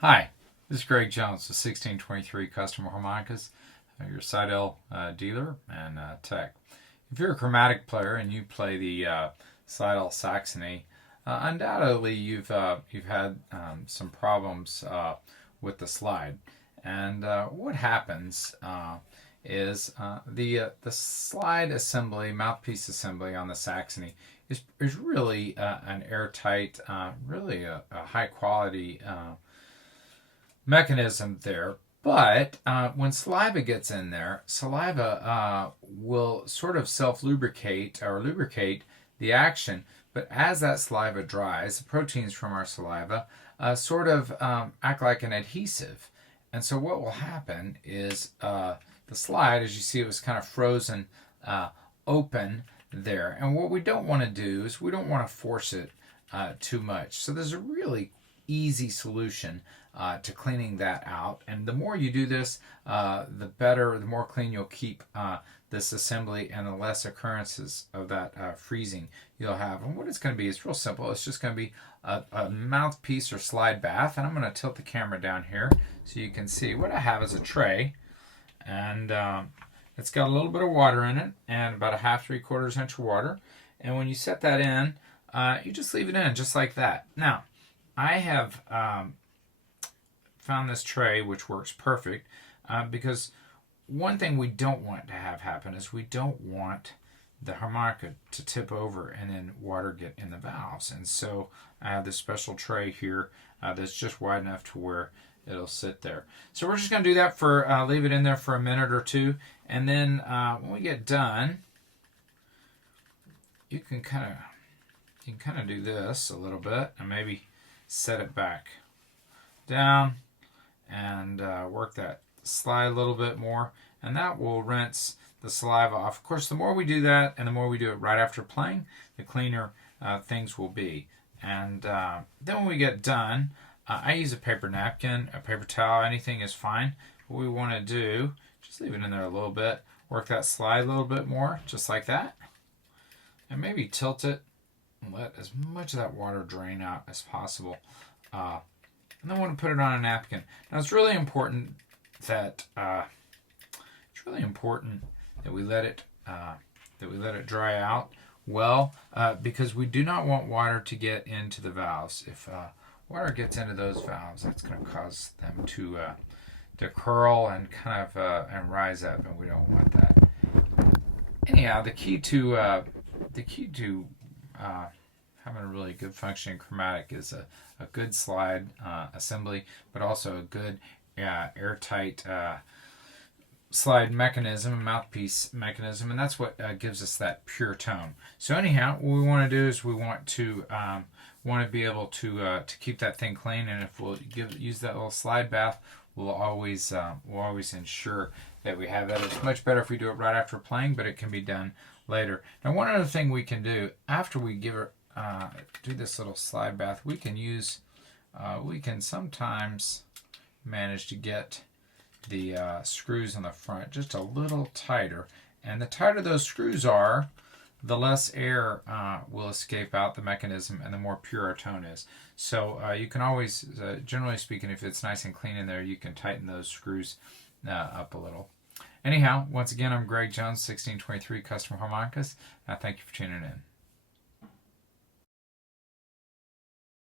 Hi, this is Greg Jones with 1623 Custom Harmonicas, your Seydel dealer and tech. If you're a chromatic player and you play the Seydel Saxony, undoubtedly you've had some problems with the slide. And what happens is the slide assembly, mouthpiece assembly on the Saxony is really an airtight, really a high quality mechanism there. But when saliva gets in there, saliva will sort of self-lubricate or lubricate the action. But as that saliva dries, the proteins from our saliva sort of act like an adhesive. And so what will happen is the slide, as you see, it was kind of frozen open there. And what we don't want to do is we don't want to force it too much. So there's a really easy solution to cleaning that out. And the more you do this, the better, the more clean you'll keep this assembly and the less occurrences of that freezing you'll have. And what it's going to be is real simple. It's just going to be a mouthpiece or slide bath. And I'm going to tilt the camera down here so you can see what I have is a tray. And it's got a little bit of water in it and about a half, 3/4 inch of water. And when you set that in, you just leave it in just like that. Now, I have found this tray which works perfect because one thing we don't want to have happen is we don't want the harmonica to tip over and then water get in the valves. And so I have this special tray here that's just wide enough to where it'll sit there. So we're just going to do that for, leave it in there for a minute or two. And then when we get done, you can kind of do this a little bit and maybe set it back down and work that slide a little bit more, and that will rinse the saliva off. Of course, the more we do that and the more we do it right after playing, the cleaner things will be. And then when we get done, I use a paper napkin, a paper towel, anything is fine. What we want to do, just leave it in there a little bit, work that slide a little bit more, just like that, and maybe tilt it and let as much of that water drain out as possible. And then I want to put it on a napkin. Now it's really important that we let it dry out well, because we do not want water to get into the valves. If water gets into those valves, that's going to cause them to curl and kind of and rise up, and we don't want that. Anyhow, the key to having a really good functioning chromatic is a good slide assembly, but also a good airtight slide mechanism, a mouthpiece mechanism, and that's what gives us that pure tone. So anyhow, what we want to do is we want to be able to keep that thing clean, and if we'll use that little slide bath, we'll always ensure that we have that. It's much better if we do it right after playing, but it can be done later. Now, one other thing we can do after we give it do this little slide bath, we can sometimes manage to get the screws on the front just a little tighter, and the tighter those screws are, the less air will escape out the mechanism and the more pure our tone is. So you can always, generally speaking, if it's nice and clean in there, you can tighten those screws up a little. Anyhow, once again, I'm Greg Jones, 1623 Custom Harmonicas. Thank you for tuning in.